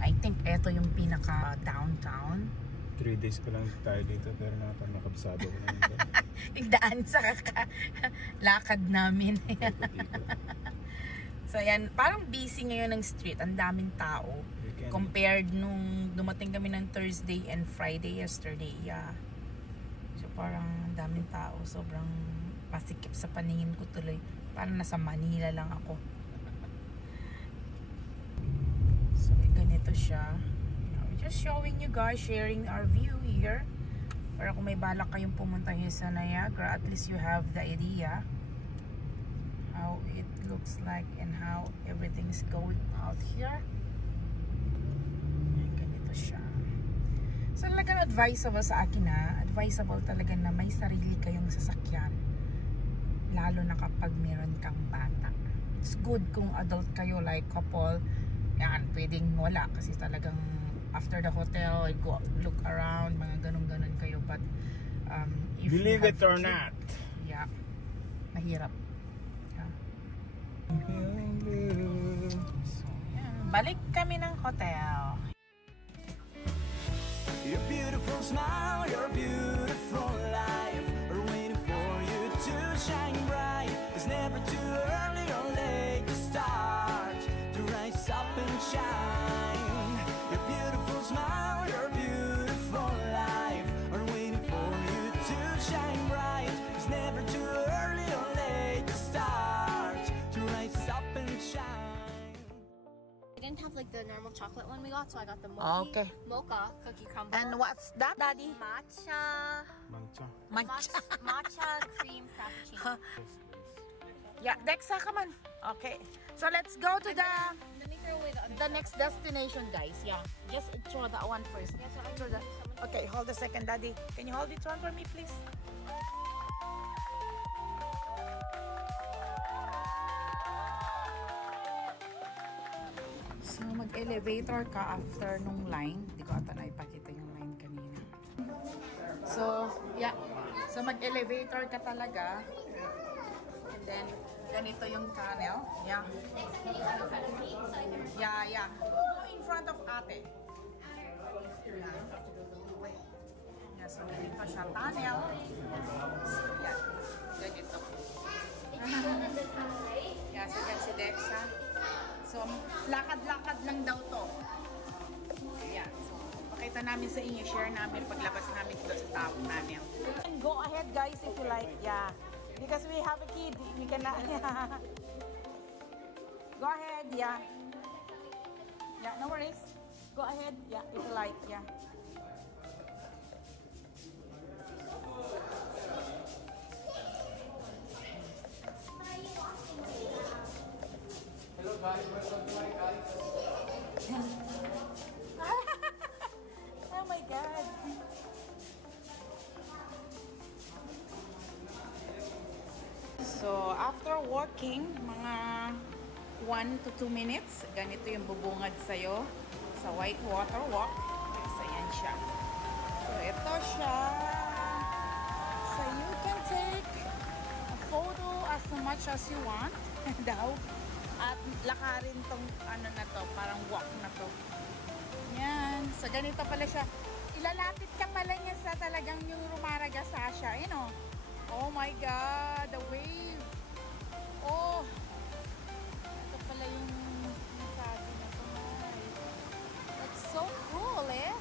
I think eto yung pinaka downtown. 3 days pa lang tayo dito pero nakabsado ko na yun. Nagdaan sa lakad namin. So yan, parang busy ngayon ng street. Ang daming tao. Compared nung dumating kami ng Thursday and Friday yesterday. Yeah. So parang ang daming tao. Sobrang pasikip sa paningin ko tuloy. Parang nasa Manila lang ako. So ganito siya. Just showing you guys, sharing our view here. Para kung may balak kayong pumunta here sa Niagara, at least you have the idea how it looks like and how everything's going out here. Ayan, ganito siya. So talagang advisable sa akin advisable talaga na may sarili kayong sasakyan. Lalo na kapag meron kang bata. It's good kung adult kayo like couple. Yan, pwedeng wala kasi talagang after the hotel, I go look around, mga ganun-ganun kayo. But if believe it or not, yeah, mahirap. Yeah. So, yeah. Balik kami ng hotel. Your beautiful smile, your beautiful life are waiting for you to shine bright. It's never too early or late to start to rise up and shine. Your beautiful smile, your beautiful life are waiting for you to shine bright. It's never too early or late to start to rise up and shine. I didn't have like the normal chocolate one we got, so I got the mocha cookie crumble. And what's that, Daddy? Matcha. Matcha. Cream frappuccino. Yeah, Dexa, come on. Okay, so let's go to Let me throw away the other the next destination, guys. Yeah, just throw that one first. Yeah, so I Throw that. Okay, hold a second, Daddy. Can you hold it one for me, please? So, mag-elevator ka after nung line. Hindi ko ata naipakita yung line kanina. So, yeah. So, mag-elevator ka talaga. And then, ganito yung tunnel. Yeah. Yeah. In front of ate. Yeah, so ganito siya tunnel. So, yeah. Ganito. Yeah, so yan si Dexa. So, lakad-lakad lang daw to. Yeah. So, pakita namin sa inyo. Share namin paglabas namin dito sa top tunnel. Go ahead, guys, if you like. Yeah. Because we have a kid, we can go ahead, yeah. Yeah, no worries. Go ahead, yeah, if you like, yeah. Hello guys, welcome to my guys. Oh my God. So, after walking, mga 1 to 2 minutes, ganito yung bubungad sa'yo sa White Water Walk. So, yan siya. So, ito siya. So, you can take a photo as much as you want daw. At lakarin tong ano na to, parang walk na to. Yan. So, ganito pala siya. Ilalapit ka pala niya sa talagang yung Rumaraga Sasha. You know? Oh my God, the wave. Oh. Ito pala yung sabi na ito. That's so cool, eh.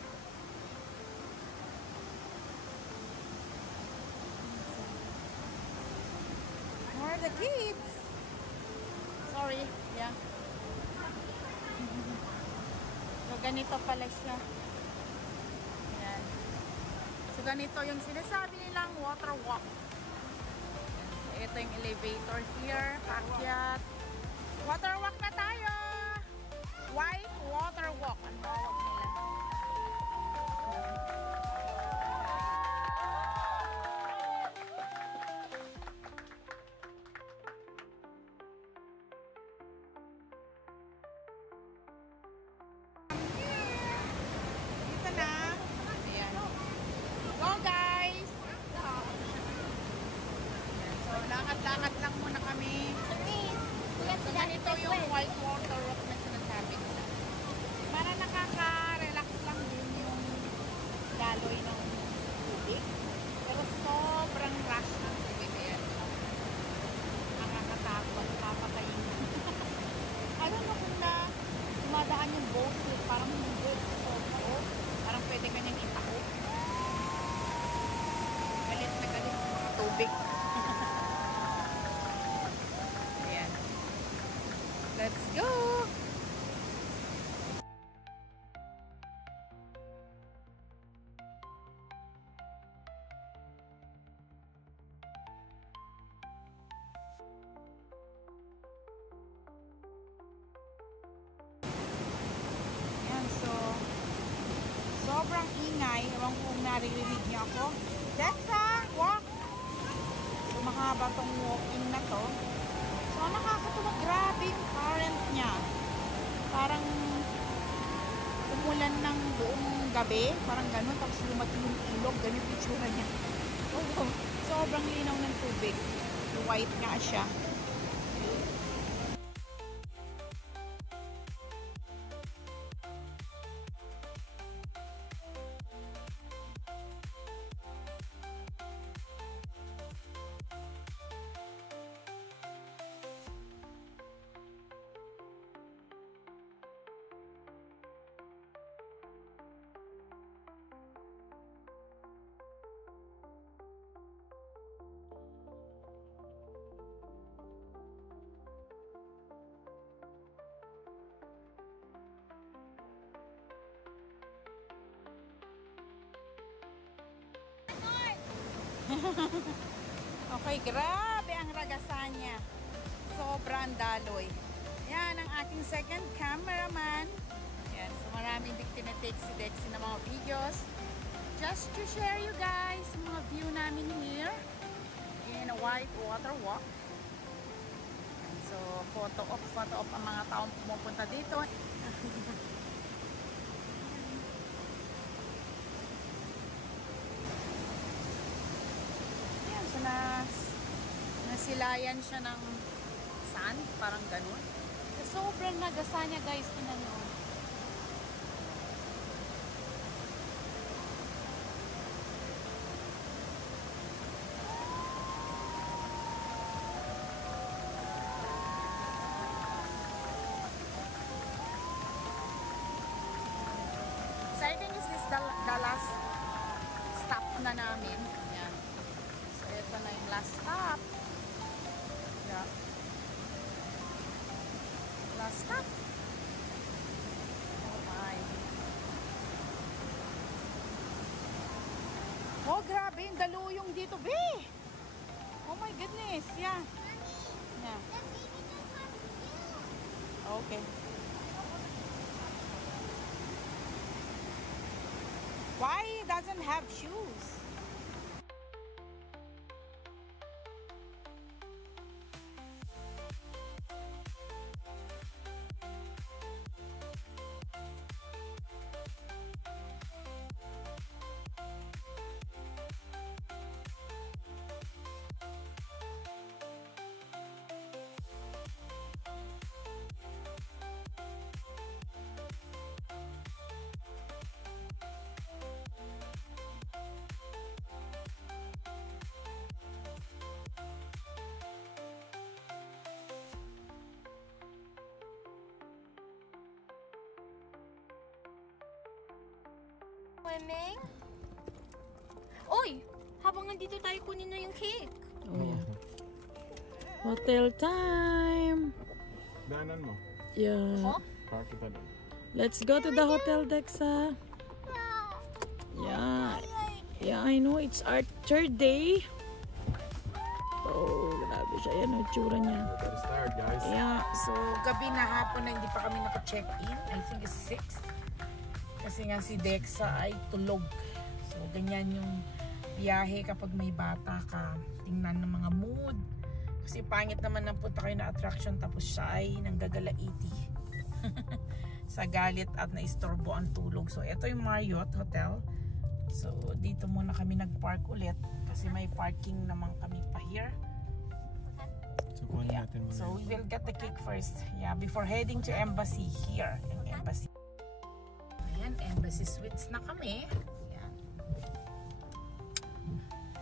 Where are the kids? Sorry, yeah. So, ganito pala siya. Ayan. So, ganito yung sinasabi nilang water walk. Ito yung elevator here, paakyat. Water walk na tayo! White water walk. Ang tawag nila. Dito na. Ayan. Go guys! So, lakad-lakad lang muna kami. So, ganito yung white water walk na sinasabi nila. parang hindi. So, parang pwede ka niyang itako. Galit na galit ng mga tubig. Ayan. Let's go! Sobrang ingay. Ewan ko kung naririnig niyo ako. Dexa! Walk! So, mahaba tong walking na to. So, nakakatuwa. Grabe yung current niya. Parang umulan ng buong gabi. Parang ganun. Tapos lumaki yung ilog. Ganun yung itsura niya. Oh, sobrang linaw ng tubig. White nga siya. Okay, grabe ang ragasan niya. Sobrang daloy. Yan ang aking second cameraman. Yan, so maraming tinitake si Dexy ng mga videos. Just to share you guys mga view namin here in a white water walk. Yan, so photo op ang mga taong pumupunta dito. So nasilayan siya ng sand, parang ganun. So, sobrang nagasa niya guys, tingnan nyo. So, I think this is the last stop na namin. Yan. Ito na yung last stop. Yeah. Last stop. Oh my. Oh, grabe. Yung daluyong dito, be. Oh my goodness. Yeah. Yeah. Okay. Why he doesn't have shoes? Swimming? Uy! Habang nandito tayo, kunin na yung cake. Oh, yeah. Hotel time! Daanan mo. Yeah. Oh? Party pa doon. Let's go to the hotel, Dexa. Yeah. Yeah, I know. It's our third day. Oh, grabe siya. Yan ang itsura niya. Let's start, guys. Yeah. So, gabi na hapon na hindi pa kami naka-check-in. I think it's 6. Kasi nga si Dexa ay tulog. So, ganyan yung biyahe kapag may bata ka. Tingnan ng mga mood. Kasi pangit naman na punta kayo na attraction tapos siya ay nanggagalaiti. Sa galit at naistorbo ang tulog. So, ito yung Marriott Hotel. So, dito muna kami nag-park ulit. Kasi may parking naman kami pa here. So, kunin natin muna. So, we will get the cake first. Yeah, before heading to embassy here. Yung embassy. Ayan, embassy suites na kami. Ayan.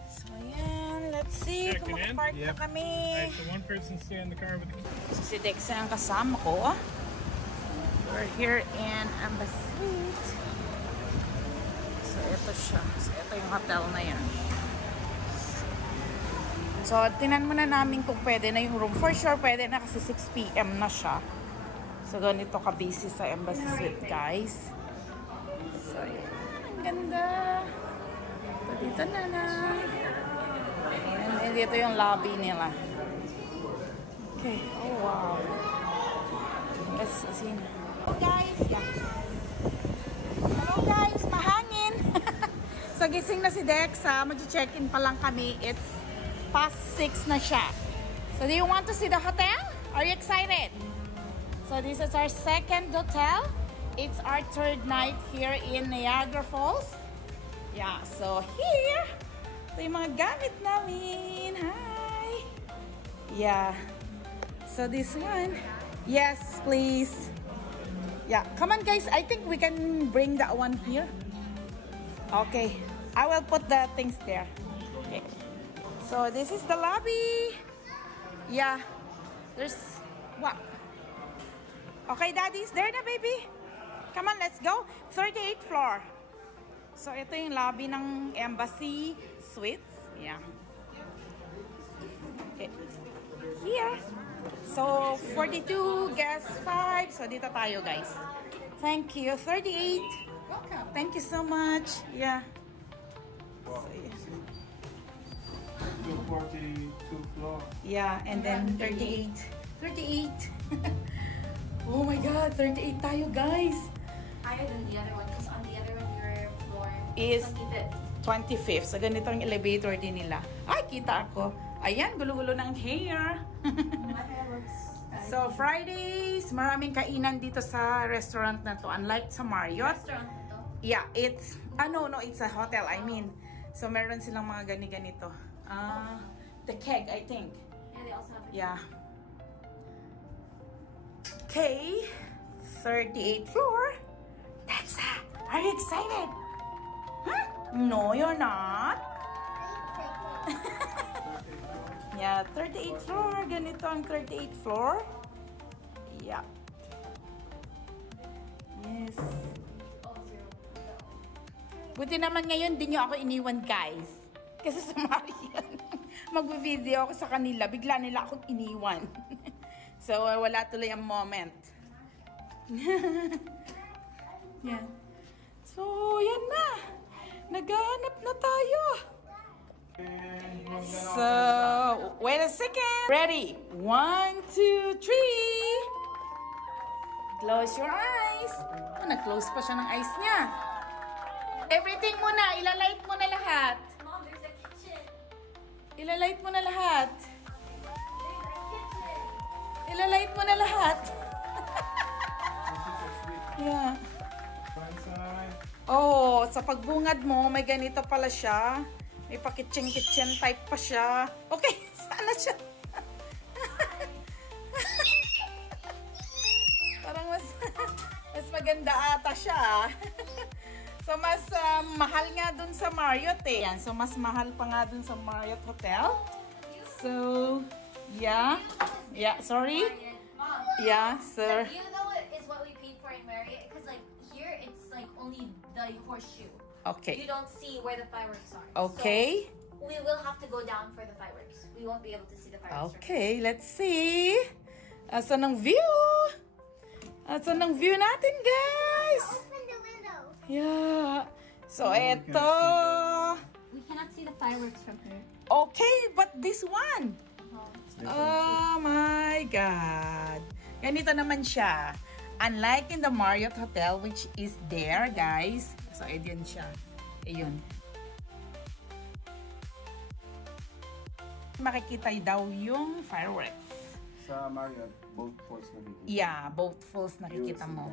So, ayan. Let's see kung makapark na kami. Alright, so one person stay in the car with the key. So, si Dexa ang kasama ko. We're here in Embassy Suite. So, ito siya. So, ito yung hotel na yan. So, tinan muna namin kung pwede na yung room. For sure, pwede na kasi 6 PM na siya. So, ganito ka-busy sa Embassy Suite, guys. So, yan. Ang ganda. So, dito na. And dito yung lobby nila. Okay. Oh, wow. Yes, as in. Hello, guys. Yeah. Hello, guys. Mahangin. So, gising na si Dexa. Mag-check-in pa lang kami. It's past 6 na siya. So, do you want to see the hotel? Are you excited? So, this is our second hotel. It's our third night here in Niagara Falls. Yeah, so here, ito yung mga gamit namin. Hi! Yeah. So, this one. Yes, please. Yeah, come on guys. I think we can bring that one here. Okay. I will put the things there. Okay. So, this is the lobby. Yeah. There's... What? Okay, Daddy's there na, baby. Come on, let's go. 38th floor. So, ito yung lobby ng Embassy Suites. Yeah. Okay. Here. So, 42, guest 5. So, dito tayo, guys. Thank you. 38. Welcome. Thank you so much. Yeah. So, yeah. 42 floor. Yeah, and then 38. 38. Oh my God, 38 tayo, guys. Higher than the other one, because on the other one, your floor Is 25th. 25th. So, ganito ang elevator din nila. Ay, kita ako. Ayan, gulo-gulo ng hair. My hair looks So, Fridays, maraming kainan dito sa restaurant na to. Unlike sa Marriott. restaurant ito. Yeah, it's... no, it's a hotel, I mean. So, meron silang mga gani-ganito. The keg, I think. Yeah, they also have a Yeah. Okay. 38th floor. Dexa, are you excited? Huh? No, you're not. Yeah, 38th floor. Ganito ang 38th floor. Yeah. Yes. Buti naman ngayon, di nyo ako iniwan, guys. Kasi sumari yan. Mag-video ako sa kanila. Bigla nila akong iniwan. So, wala tuloy ang moment. Yan. So, yan na. Naghahanap na tayo. So, wait a second. Ready? 1, 2, 3. Close your eyes. Oh, nag-close pa siya ng eyes niya. Everything muna. Ilalight mo na lahat. Mom, there's a kitchen. Ilalight mo na lahat. There's a kitchen. Ilalight mo na lahat. Yeah. Oh, sa pagbungad mo, may ganito pala siya. May pa-kitchen type pa siya. Okay, sana siya. Parang mas maganda ata siya. So, mas mahal nga dun sa Marriott eh. Yan. So, mas mahal pa nga dun sa Marriott Hotel. So, yeah. Yeah, sorry. Mom, Yeah, sir. the view though is what we paid for in Marriott, because like here it's like only the horseshoe. Okay. You don't see where the fireworks are. Okay. So we will have to go down for the fireworks. We won't be able to see the fireworks. from Okay, let's see. Asan ang view? Asan ang view natin, guys? Open the window. Yeah. So, eto. We cannot see the fireworks from here. Okay, but this one. Oh my God. Ganito naman siya. Unlike in the Marriott Hotel, which is there, guys. So, ayun siya. Ayun. Makikita daw yung fireworks. Sa Marriott, both falls nakikita. Yeah, both falls nakikita mo.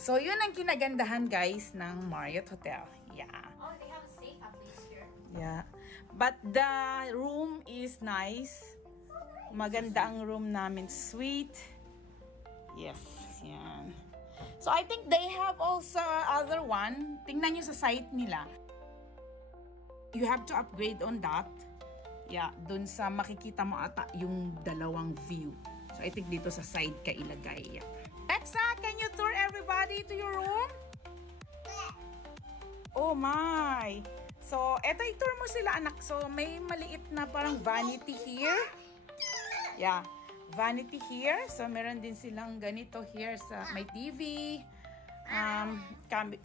So, yun ang kinagandahan, guys, ng Marriott Hotel. Yeah. Oh, they have a safe at least here. Yeah. But the room is nice. Maganda ang room namin. Sweet. Yes. Yan. So, I think they have also other one. Tingnan nyo sa site nila. You have to upgrade on that. Yeah. Dun sa makikita mo ata yung dalawang view. So, I think dito sa side ka ilagay. Yeah. Dexa, can you tour everything? everybody to your room? Oh my! So, eto, i-tour mo sila, anak. So, may maliit na parang vanity here. Yeah. Vanity here. So, meron din silang ganito here sa may TV.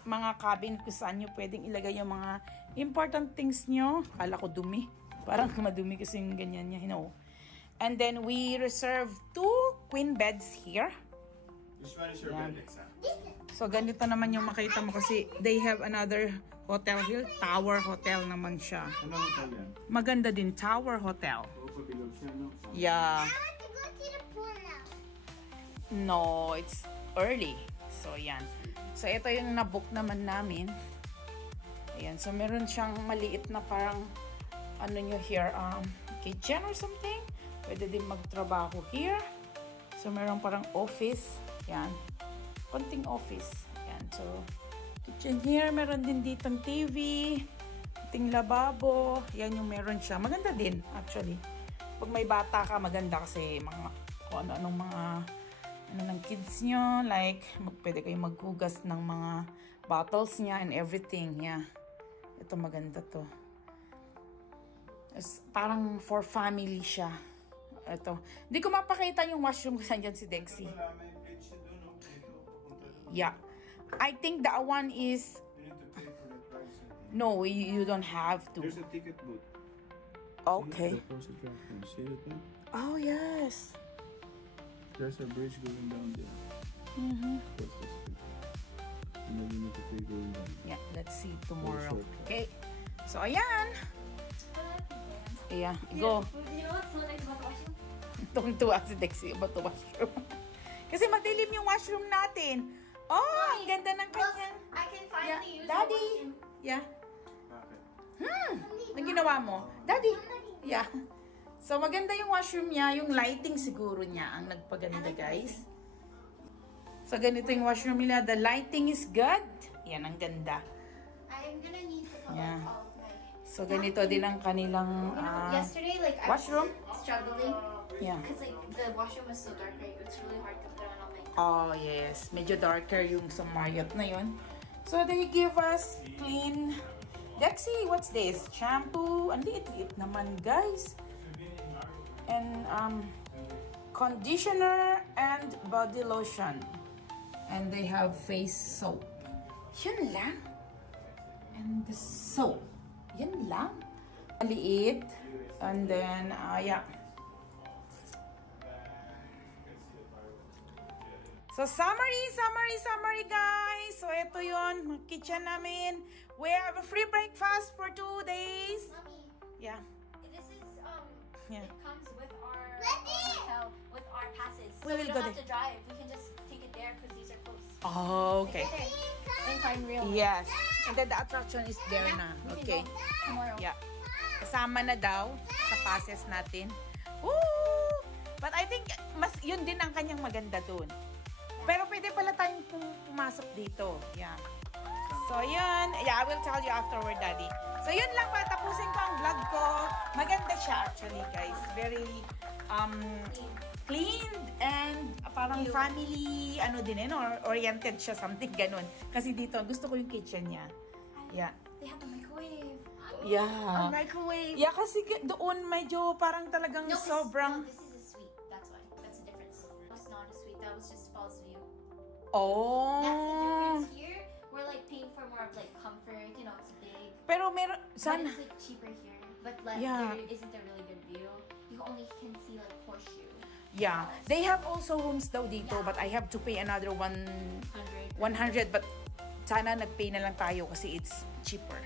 Mga cabin kung saan nyo pwedeng ilagay yung mga important things nyo. Kala ko dumi. Parang madumi kasi yung ganyan niya. You know. And then, we reserve 2 queen beds here. Which one is your bed, Lexa? So, ganito naman yung makita mo kasi they have another hotel here. Tower Hotel naman siya. Ano hotel yan? Maganda din. Tower Hotel. Oo, pabilog siya, no? Yeah. I want to go to the pool now. No, it's early. So, yan. So, ito yung nabook naman namin. Ayan. So, meron siyang maliit na parang ano nyo here, kitchen or something. Pwede din magtrabaho here. So, meron parang office. Yan. Konting office. Yan. So, kitchen here. Meron din ditong TV. Konting lababo. Yan yung meron siya. Maganda din, actually. Pag may bata ka, maganda kasi mga, kung ano-anong mga ano ng kids nyo. Like, pwede kayong maghugas ng mga bottles niya and everything. Yeah. Ito maganda to. It's parang for family siya. Ito. Hindi ko mapakita yung washroom kung saan si Dexy. Wala, may bridge doon, no? Dito, papunta doon. Yeah. I think that one is... You need to pay for the price. No, you don't have to. There's a ticket booth. Okay. See, the first attraction. See it there? Oh, yes. There's a bridge going down there. What's this bridge? And then you need to pay going down. Yeah, let's see tomorrow. Short. Okay. So, ayan. Yeah, go. You know what's so nice about the washroom? Tuwang-tuwa si Dexy about the washroom. Kasi madilim yung washroom natin. Oh, ang ganda ng kanyang... I can Yeah. finally use Daddy. the washroom. Yeah. Bakit? Anong ginawa mo? Daddy. Yeah. So, maganda yung washroom niya. Yung lighting siguro niya ang nagpaganda, guys. So, ganito yung washroom nila. The lighting is good. Yan, ang ganda. I'm gonna need to put Yeah. all of my... So, ganito din ang kanilang Yesterday, like, I washroom. was struggling. Yeah. Because, like, the washroom was so dark, right? It's really hard to put on all my... Oh, yes. Medyo darker yung sa Marriott na yun. So, they give us clean... Dexy, what's this? Shampoo. Ang liit-liit naman, guys. And, conditioner and body lotion. And they have face soap. Yun lang. And the soap. Yan lang. Maliit. And then, yeah. So, summary, guys. So, ito yun. Kitchen namin. We have a free breakfast for 2 days. Mommy, Yeah. this is, Yeah. it comes with our Daddy! hotel, with our passes. So We we will don't go have there. to drive. We can just take it there because these are close. Oh, okay. And find real. Yes. And then the attraction is there na. We Okay. can go tomorrow. Yeah. Kasama na daw sa passes natin. Woo! But I think mas yun din ang kanyang maganda dun. Pero pwede pala tayong pumasok dito. Yeah. So, yun. Yeah, I will tell you afterward, Daddy. So, yun lang pa. Tapusin ko ang vlog ko. Maganda siya actually, guys. Very clean and parang family, ano din yun, or oriented siya, something ganun. Kasi dito, gusto ko yung kitchen niya. Yeah. They have a microwave. Yeah. Microwave. Yeah, kasi doon medyo parang talagang sobrang... No, this is a suite. That's why. That's the difference. It's not a suite. That was just false view. Oh. That's the difference here. We're like paying for more of like comfort. You know, it's big. Pero meron... But Sana... it's like cheaper here. But like Yeah. there isn't a really good view. You only can see like horseshoe. Yeah. They have also rooms daw dito, but I have to pay another 100. 100. But sana nag-pay na lang tayo kasi it's cheaper.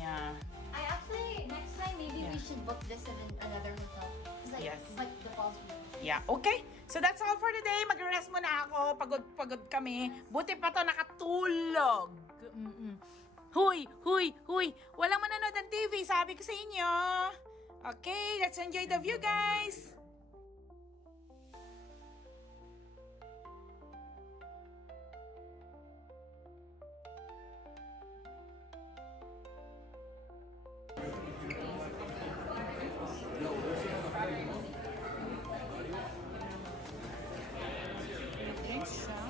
Yeah. I actually next time maybe Yeah. we should book this in another hotel. It's like Yes. like the falls view. Yeah. Okay. So that's all for today. Mag-rest muna ako. Pagod kami. Buti pa to nakatulog. Huy! Walang manonood ng TV. Sabi ko sa inyo. Okay. Let's enjoy the view, guys. Drinks siya.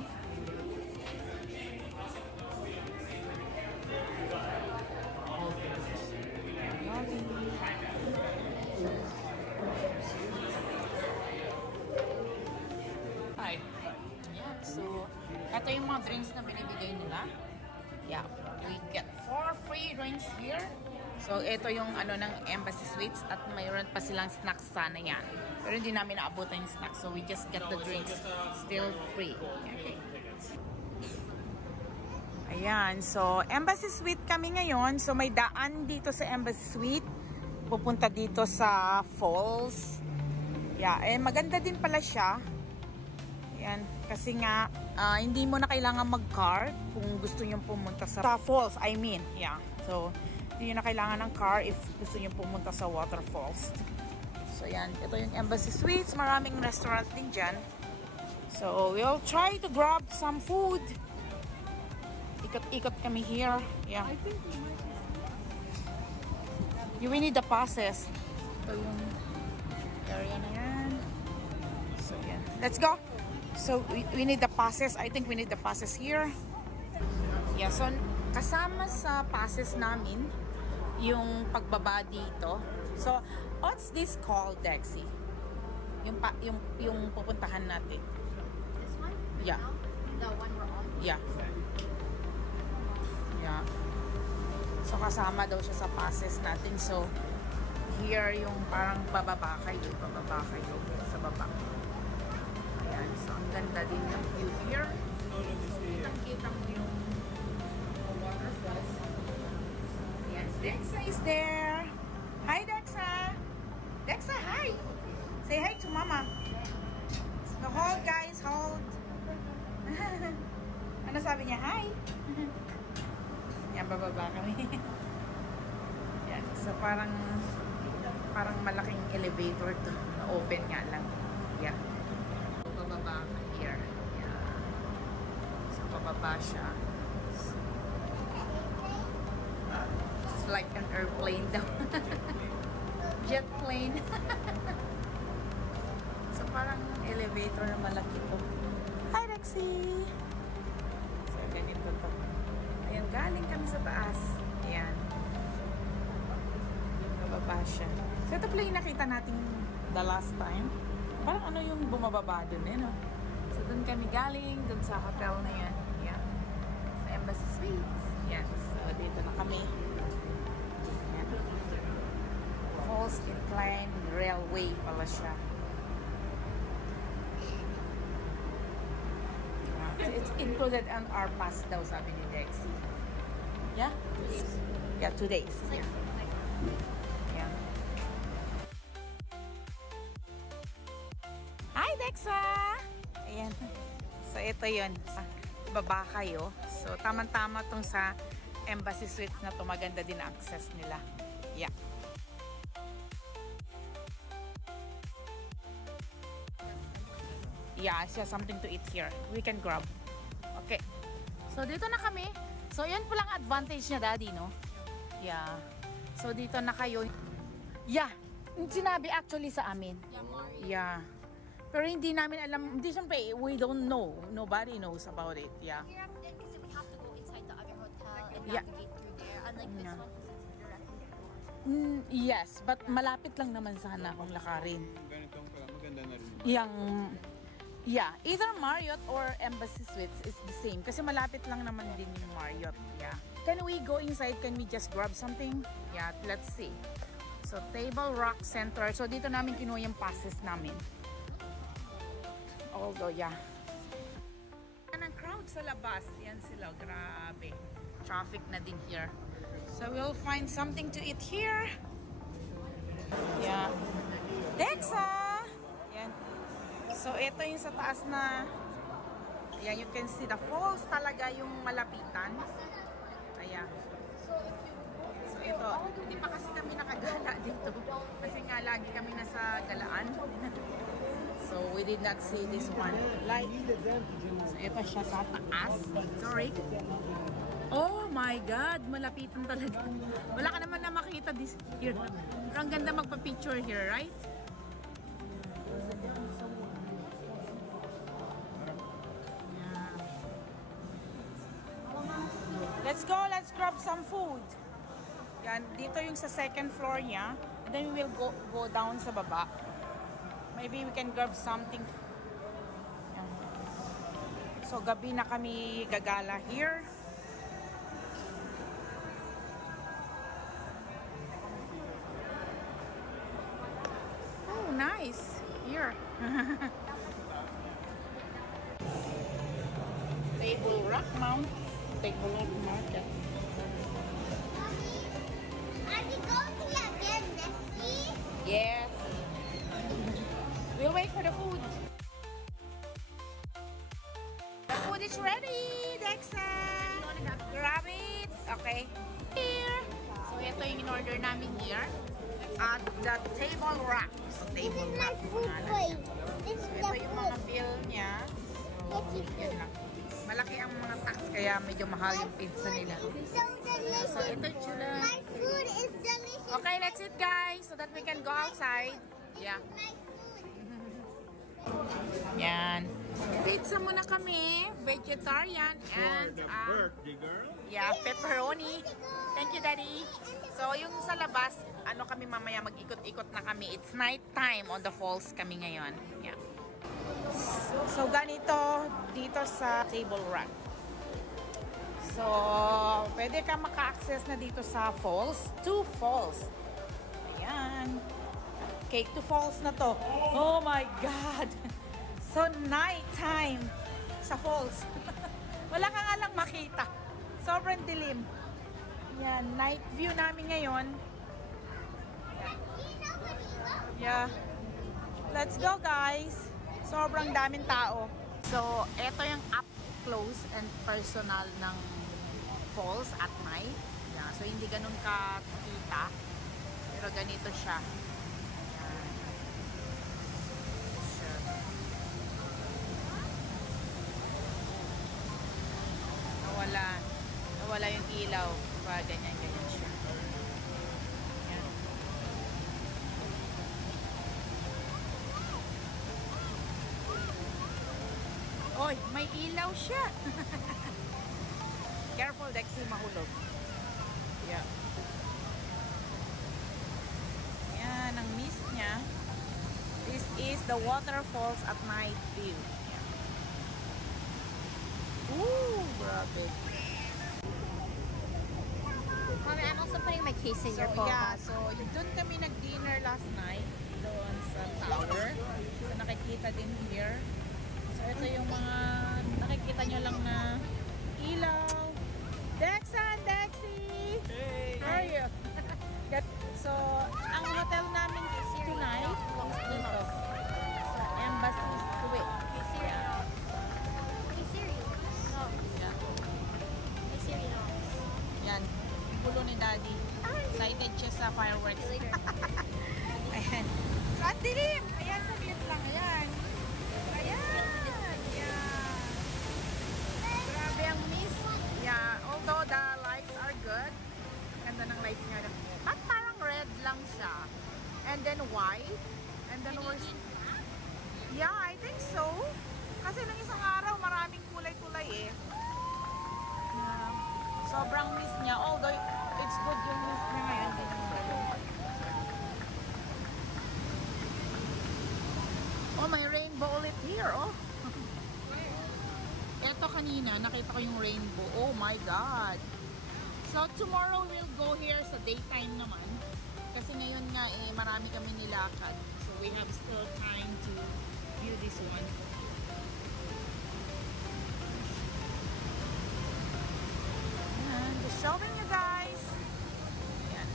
na. Yeah, we get 4 free drinks here. So, ito yung ano ng Embassy Suites at mayroon pa silang snacks sana yan. Pero hindi namin naabutan yung snacks. So, we just get the drinks still free. Okay. Ayan. So, Embassy Suite kami ngayon. So, may daan dito sa Embassy Suite. Pupunta dito sa falls. Yeah. Eh, maganda din pala siya. Ayan. Kasi nga, hindi mo na kailangan mag-car kung gusto nyo pumunta sa falls. I mean, yeah. So, hindi nyo na kailangan ng car if gusto nyo pumunta sa waterfalls. So, yan. Ito yung Embassy Suites. Maraming restaurant din dyan. So, we'll try to grab some food. Ikot-ikot kami here. Yeah. I think we might. We need the passes. Ito yung area na yan. So, yan. Let's go. So, we need the passes. I think we need the passes here. Yeah, so, kasama sa passes namin, yung pagbaba dito. So, what's this called, Dexy? Yung pupuntahan natin. This one? Yeah. The one we're on? Yeah. Yeah. So, kasama daw siya sa passes natin. So, here yung parang bababa kayo sa baba. Ayan. So, ang ganda din yung view here. Kita mo yung waterfalls. Yes, Dexa is there. Hi, Dexa. Dexa, hi. Say hi to Mama. So, hold, guys. Hold. Ano sabi niya? Hi. Yan, bababa kami. Yan. So, parang malaking elevator to. Na-open nga lang. Yeah. So, bababa ka here. Yeah. So, bababa siya. It's like an airplane daw. Jet plane. So, parang elevator na malaki po. Hi, Rexy! So, ganito to. Ayan, galing kami sa taas. Ayan. Bababa siya. So, ito pala yung nakita natin the last time. Parang ano yung bumababa dun eh, no? So, dun kami galing, dun sa hotel na yan. Ayan. Sa Embassy Suites. Ayan. So, dito na kami. Ayan. Falls Incline Railway pala siya. It's included on our pass daw, sabi ni Dexy. Yeah? 2 days. Yeah, 2 days. Yeah. Yeah. Hi, Dexa! Ayan. So, ito yun. Baba kayo. So, tamang-tama tong sa Embassy Suites na to. Maganda din access nila. Yeah. Yeah, siya something to eat here. We can grab. Okay. So, dito na kami. So, yan po lang advantage niya, Daddy, no? Yeah. So, dito na kayo. Yeah. Sinabi actually sa amin. Yeah, Mari. Yeah. Pero hindi namin alam. Hindi siyempre, we don't know. Nobody knows about it. Yeah. Here, because we have to go inside the other hotel and Yeah. navigate through there. Unlike this Yeah. one, because it's directly before. Yes, but malapit lang naman sana kung lakarin. Ganitong pala, maganda na rin. Yang, yeah, either Marriott or Embassy Suites is the same. Kasi malapit lang naman din yung Marriott. Yeah. Can we go inside? Can we just grab something? Yeah, let's see. So, Table Rock Center. So, dito namin kinuha yung passes namin. Although, yeah. Yan ang crowd sa labas. Yan sila. Grabe. Traffic na din here. So, we'll find something to eat here. Yeah. Dexa! Yan. So, ito yung sa taas na, ayan, you can see the falls talaga yung malapitan. Ayan. So, ito, hindi pa kasi kami nakagala dito. Kasi nga, lagi kami nasa galaan. So, we did not see this one. Like, so, ito siya sa taas. Sorry. Oh my God! Malapitan talaga. Wala ka naman na makita this here. Pero ang ganda magpa-picture here, right? Let's go, let's grab some food. Yan, dito yung sa second floor niya. And then we will go down sa baba. Maybe we can grab something. Yan. So, gabi na kami gagala here. nice. Here. Table Rock Mount. Table Rock Market. Are we going to get again next week? Yes. We'll wait for the food. The food is ready, Dexa. Grab it. Okay. Here. So, ito yung in-order namin here. At the Table Rock. So, This Table is my Rock. food plate. This is Ito the yung mga food. bill niya. What's your Yan food? lang. Malaki ang mga tax kaya medyo mahal yung pizza nila. So delicious. So, ito chula. My food is delicious. Okay, let's eat guys so that we can go outside. Yeah. My food. Yan. Pizza muna kami. Vegetarian and birthday girl. yeah, pepperoni. Thank you, Daddy. So, yung sa labas, ano kami mamaya mag-ikot-ikot na kami. It's night time on the falls kami ngayon. Yeah. So, ganito dito sa Table Rock. So, pwede ka maka-access na dito sa falls. 2 falls. Ayan. Cake to falls na to. Oh my God! So, night time sa falls. Wala ka nga lang makita. Sobrang dilim. Yan, night view namin ngayon. Yeah. Let's go, guys. Sobrang daming tao. So, ito yung up close and personal ng falls at night. Yeah, so, hindi ganun kakita. Pero ganito siya. Yan. Sure. Nawala yung ilaw. Diba? Ganyan siya. Yan. Oy, may ilaw siya. Careful, Dexy, mahulog. Yeah. Yan, ang mist niya. This is the waterfalls at night view. Yan. Ooh, grabe. Mommy, I'm also putting my case in So, your phone. yeah, so doon kami nag-dinner last night doon sa tower. So, nakikita din here. So, ito yung mga nakikita nyo lang na ilaw. Dexa and Dexy! Hey! How are you? So, ang hotel namin tonight dito. So, Embassy Suite. Yeah. Hey Siri. No. Yeah. Hey Siri, no. Yan. Gulo ni Daddy. Excited siya sa fireworks. Later. Ayan. So, ang dilim! Ayan, sabihin lang. Ayan. Ayan. Yeah. Grabe ang mist. Yeah. Although the lights are good. Ganda ng lights niya. At parang red lang siya. And then white. And then yeah, I think so. Kasi nung isang araw, maraming kulay-kulay eh. Yeah. Sobrang mist niya. Although it's good yung mist niya ngayon. Oh, may rainbow ulit here, oh. Eto kanina, nakita ko yung rainbow. Oh my God. So, tomorrow we'll go here sa daytime naman. Kasi ngayon nga, eh, marami kami nilakad. So, we have still time to view this one. And just showing you guys. Ayan.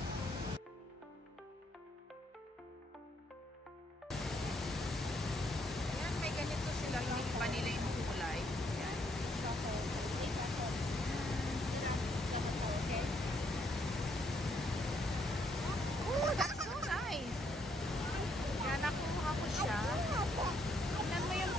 Ayan, may ganito sila. Hindi pa nila yung kulay. Ayan. Oh, that's so nice. Kaya nakuha ko siya. Tingnan mo yung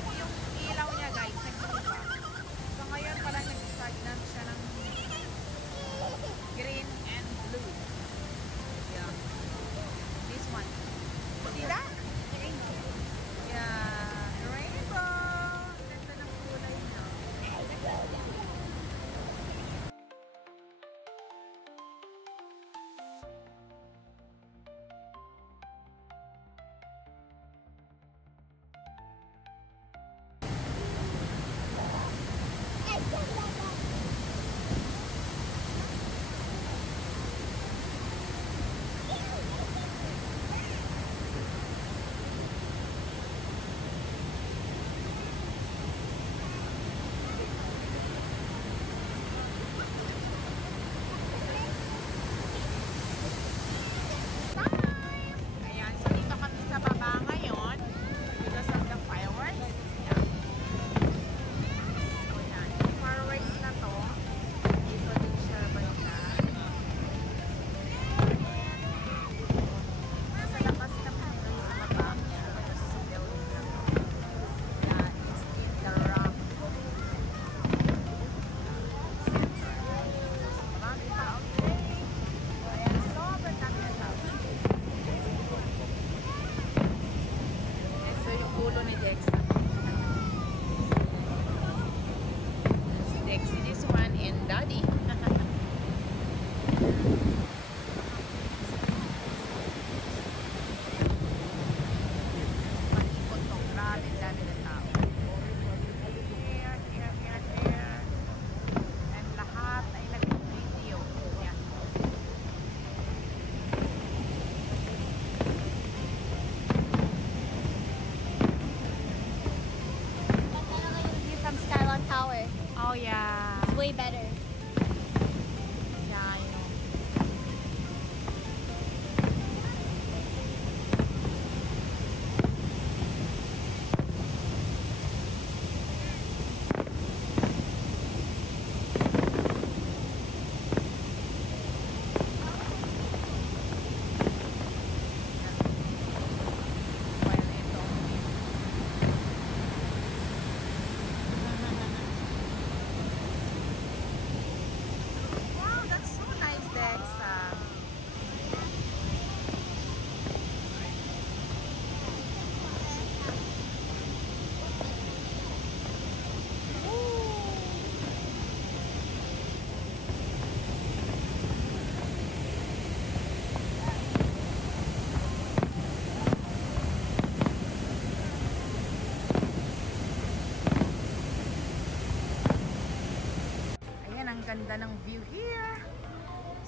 ganda ng view here.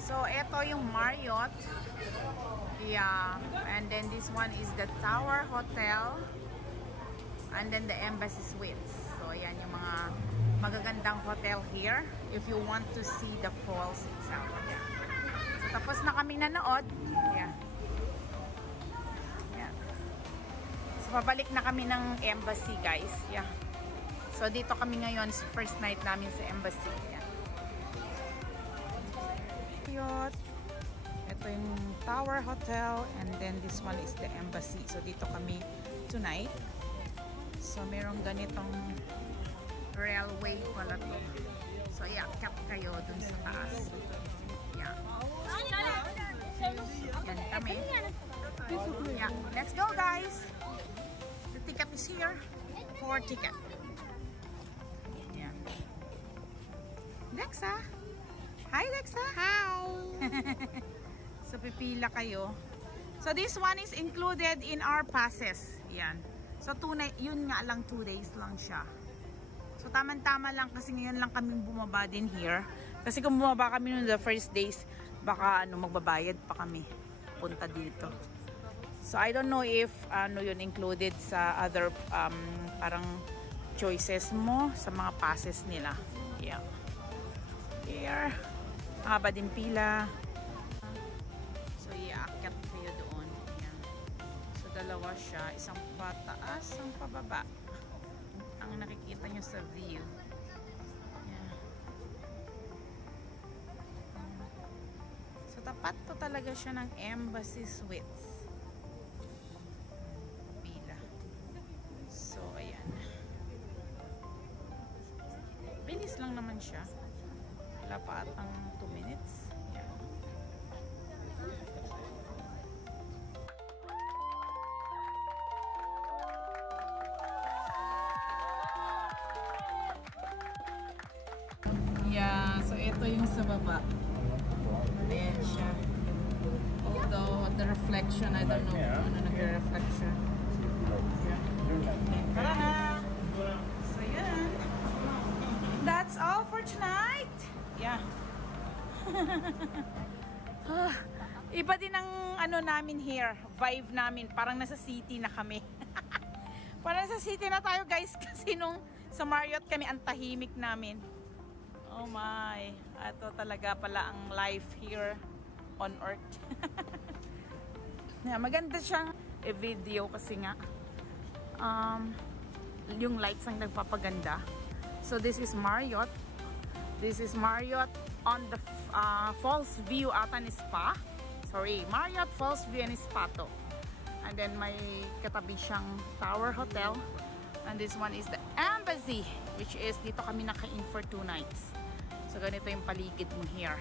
So, ito yung Marriott. Yeah. And then this one is the Tower Hotel. And then the Embassy Suites. So, ayan yung mga magagandang hotel here if you want to see the falls itself. Yeah. So, tapos na kami nanood. Yeah. Yeah. So, pabalik na kami ng Embassy, guys. Yeah. So, dito kami ngayon sa first night namin sa Embassy. Yeah. Ito yung Tower Hotel and then this one is the Embassy. So dito kami tonight. So merong ganitong railway pala to. So iakyat kayo dun sa taas. Yeah. Yan kami. Yeah. Let's go, guys. The ticket is here. 4 ticket. Yeah. Lexa. Hi, Lexa. Hi. So, pipila kayo. So, this one is included in our passes. Yan. So, yun nga lang 2 days lang siya. So, tama-tama lang kasi ngayon lang kami bumaba din here. Kasi kung bumaba kami noon the first days, baka magbabayad pa kami punta dito. So, I don't know if yun included sa other parang choices mo sa mga passes nila. Yeah. Here. Haba din pila. So, iaakyat kayo doon. Ayan. So, dalawa siya. Isang pataas, isang pababa. Ang nakikita nyo sa view. Ayan. So, tapat to talaga siya ng Embassy Suites. Pila. So, ayan. Bilis lang naman siya. Wala pa atang 2 minutes. Yeah. Yeah, so ito yung sa baba. Ayan siya. Although the reflection, I don't know kung ano nagre-reflection. Yeah. Tara na! So yan. That's all for tonight. Yeah. Iba din ang namin here, vibe namin, parang nasa city na kami. Parang nasa city na tayo, guys, kasi nung sa Marriott kami ang tahimik namin. Oh my, ito talaga pala ang life here on earth. Yeah, maganda siyang video kasi nga yung lights ang nagpapaganda. So this is Marriott. This is Marriott on the Falls View ata ni Spa. Sorry, Marriott Falls View and Spa to. And then may katabi siyang Tower Hotel. And this one is the Embassy, which is dito kami naka-in for 2 nights. So ganito yung paligid mo here.